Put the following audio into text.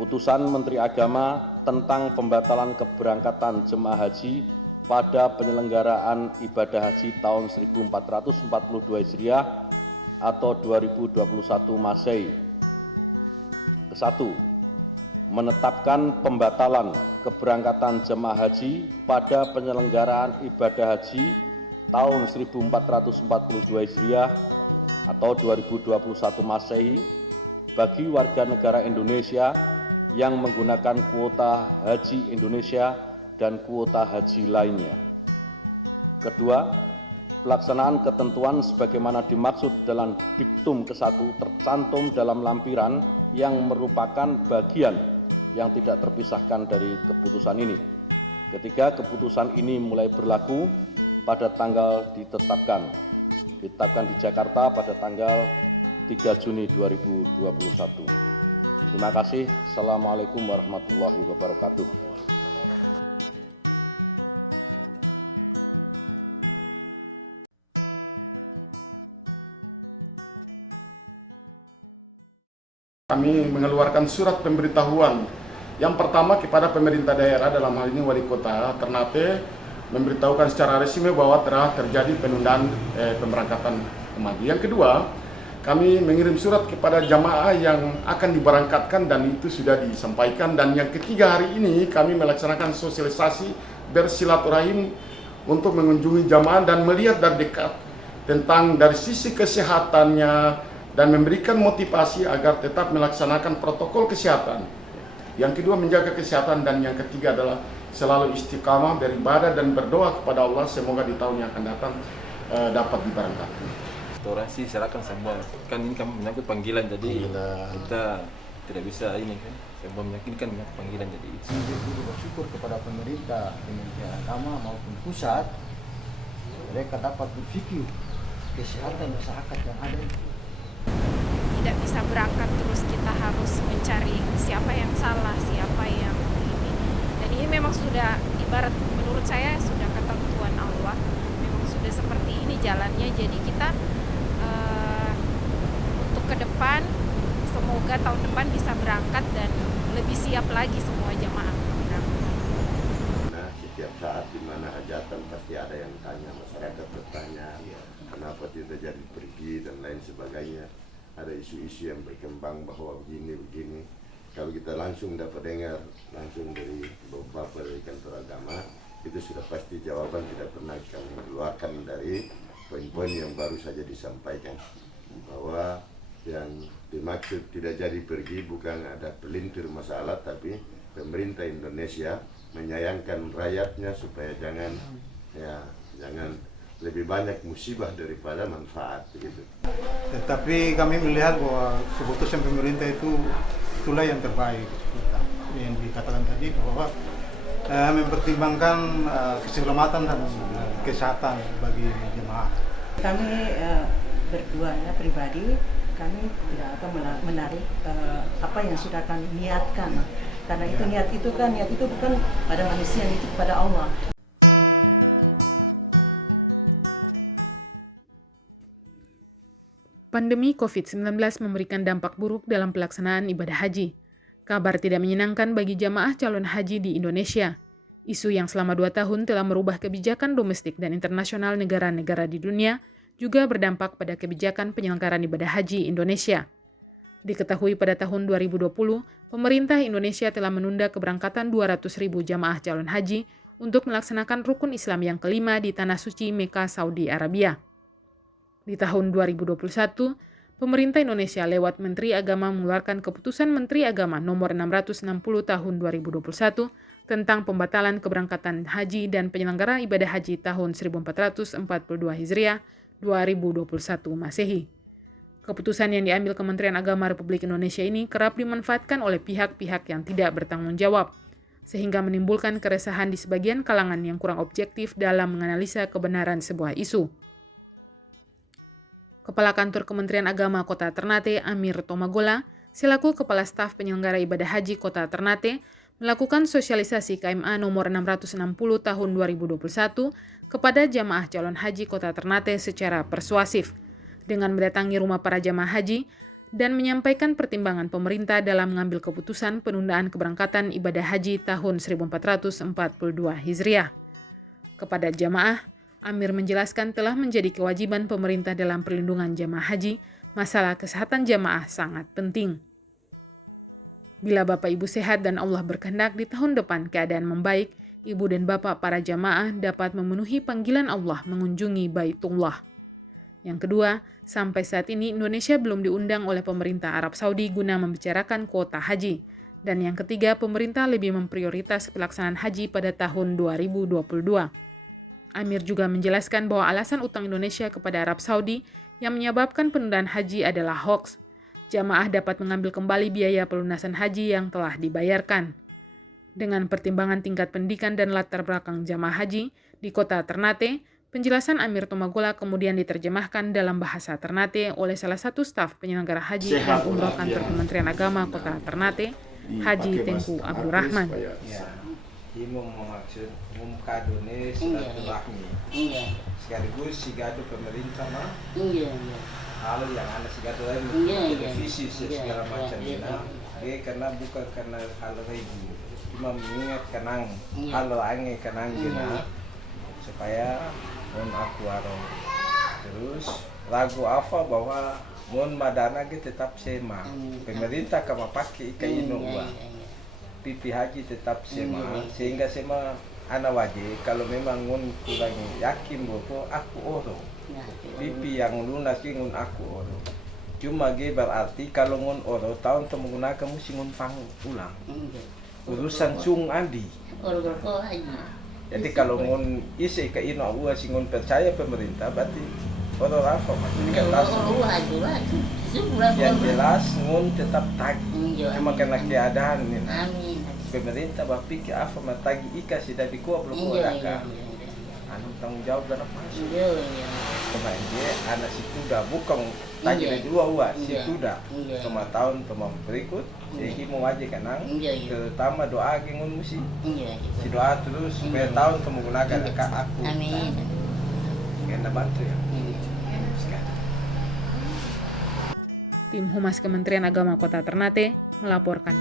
Keputusan Menteri Agama tentang pembatalan keberangkatan jemaah haji pada penyelenggaraan ibadah haji tahun 1442 Hijriah atau 2021 Masehi. Kesatu, menetapkan pembatalan keberangkatan jemaah haji pada penyelenggaraan ibadah haji tahun 1442 Hijriah atau 2021 Masehi bagi warga negara Indonesia yang menggunakan kuota haji Indonesia dan kuota haji lainnya. Kedua, pelaksanaan ketentuan sebagaimana dimaksud dalam diktum ke-1 tercantum dalam lampiran yang merupakan bagian yang tidak terpisahkan dari keputusan ini. Ketiga, keputusan ini mulai berlaku pada tanggal ditetapkan di Jakarta pada tanggal 3 Juni 2021. Terima kasih. Assalamualaikum warahmatullahi wabarakatuh. Kami mengeluarkan surat pemberitahuan yang pertama kepada pemerintah daerah, dalam hal ini Wali Kota Ternate, memberitahukan secara resmi bahwa telah terjadi penundaan pemberangkatan haji. Yang kedua, kami mengirim surat kepada jamaah yang akan diberangkatkan dan itu sudah disampaikan. Dan yang ketiga, hari ini kami melaksanakan sosialisasi bersilaturahim untuk mengunjungi jamaah dan melihat dari dekat tentang dari sisi kesehatannya dan memberikan motivasi agar tetap melaksanakan protokol kesehatan. Yang kedua, menjaga kesehatan, dan yang ketiga adalah selalu istiqamah beribadah dan berdoa kepada Allah semoga di tahun yang akan datang dapat diberangkatkan. Restorasi silakan semua, kan ini kami menyangkut panggilan, jadi kita tidak bisa ini kan, semua meyakinkan menyangkut panggilan, jadi itu. Bersyukur kepada pemerintah, Kementerian Agama maupun pusat, mereka dapat berpikir kesehatan masyarakat yang ada. Tidak bisa berangkat terus kita harus mencari siapa yang salah, siapa yang ini. Dan ini memang sudah ibarat, menurut saya sudah ketentuan Allah. Memang sudah seperti ini jalannya, jadi kita untuk ke depan semoga tahun depan bisa berangkat dan lebih siap lagi semua jamaah berangkat. Nah, setiap saat di mana hajatan pasti ada yang tanya, masyarakat bertanya kenapa tidak jadi pergi dan lain sebagainya. Ada isu-isu yang berkembang bahwa begini. Kalau kita langsung dapat dengar langsung dari Bapak dari kantor agama, itu sudah pasti jawaban tidak pernah kami keluarkan dari poin-poin yang baru saja disampaikan, bahwa yang dimaksud tidak jadi pergi bukan ada pelintir masalah, tapi pemerintah Indonesia menyayangkan rakyatnya supaya jangan lebih banyak musibah daripada manfaat begitu. Tetapi kami melihat bahwa keputusan pemerintah itulah yang terbaik. Yang dikatakan tadi bahwa mempertimbangkan keselamatan dan kesehatan bagi jemaah. Kami berdua pribadi, kami tidak akan menarik apa yang sudah kami niatkan. Karena itu niat itu bukan pada manusia, itu pada Allah. Pandemi COVID-19 memberikan dampak buruk dalam pelaksanaan ibadah haji. Kabar tidak menyenangkan bagi jamaah calon haji di Indonesia. Isu yang selama 2 tahun telah merubah kebijakan domestik dan internasional negara-negara di dunia juga berdampak pada kebijakan penyelenggaraan ibadah haji Indonesia. Diketahui pada tahun 2020, pemerintah Indonesia telah menunda keberangkatan 200.000 jamaah calon haji untuk melaksanakan rukun Islam yang kelima di Tanah Suci Mekah, Saudi Arabia. Di tahun 2021, pemerintah Indonesia lewat Menteri Agama mengeluarkan Keputusan Menteri Agama Nomor 660 Tahun 2021 tentang pembatalan keberangkatan haji dan penyelenggara ibadah haji tahun 1442 Hijriah 2021 Masehi. Keputusan yang diambil Kementerian Agama Republik Indonesia ini kerap dimanfaatkan oleh pihak-pihak yang tidak bertanggung jawab, sehingga menimbulkan keresahan di sebagian kalangan yang kurang objektif dalam menganalisa kebenaran sebuah isu. Kepala Kantor Kementerian Agama Kota Ternate, Amir Tomagola, selaku Kepala Staf Penyelenggara Ibadah Haji Kota Ternate, melakukan sosialisasi KMA nomor 660 tahun 2021 kepada jamaah calon haji Kota Ternate secara persuasif, dengan mendatangi rumah para jamaah haji dan menyampaikan pertimbangan pemerintah dalam mengambil keputusan penundaan keberangkatan ibadah haji tahun 1442 Hijriah. Kepada jamaah, Amir menjelaskan telah menjadi kewajiban pemerintah dalam perlindungan jamaah haji, masalah kesehatan jamaah sangat penting. Bila Bapak Ibu sehat dan Allah berkehendak di tahun depan keadaan membaik, Ibu dan Bapak para jamaah dapat memenuhi panggilan Allah mengunjungi Baitullah. Yang kedua, sampai saat ini Indonesia belum diundang oleh pemerintah Arab Saudi guna membicarakan kuota haji. Dan yang ketiga, pemerintah lebih memprioritas pelaksanaan haji pada tahun 2022. Amir juga menjelaskan bahwa alasan utang Indonesia kepada Arab Saudi yang menyebabkan penundaan haji adalah hoax. Jamaah dapat mengambil kembali biaya pelunasan haji yang telah dibayarkan. Dengan pertimbangan tingkat pendidikan dan latar belakang jamaah haji di kota Ternate, penjelasan Amir Tumagola kemudian diterjemahkan dalam bahasa Ternate oleh salah satu staf penyelenggara haji dan umroh kantor Kementerian Agama Kota Ternate, Haji Tengku Abdurrahman. Ini maksud kadone silaturahmi. Sekaligus sigado pemerintah mah. Hal yang ada sigado lain televisi segala macam ini. Karena bukan karena hal regu. Cuma mengingat kenang hal angin kenang gina supaya aku aro. Terus ragu apa bahwa madana tetap sema. Pemerintah kama pakai ikan uang. Pipi haji tetap sema sehingga sema ana wajib kalau memang kurang yakin bahwa aku oro. Pipi yang lunas ngun aku oro. Cuma berarti kalau oro tahun menggunakan mesti fang ulang. Urusan sung andi. Jadi kalau isi ke ino gua singun percaya pemerintah berarti orang apa maksudnya yang jelas tetap tagih cuma karena keadaan ini pemerintah berpikir apa matagi ika sudah dikuah belum ada anu tanggung jawab dan apa kemarin dia anak si kuda bukan tagih dari dua uang si kuda cuma tahun berikut jadi mau aja kanang terutama doa gengun musi si doa terus supaya tahun menggunakan aku amin kena bantu ya. Tim Humas Kementerian Agama Kota Ternate melaporkan.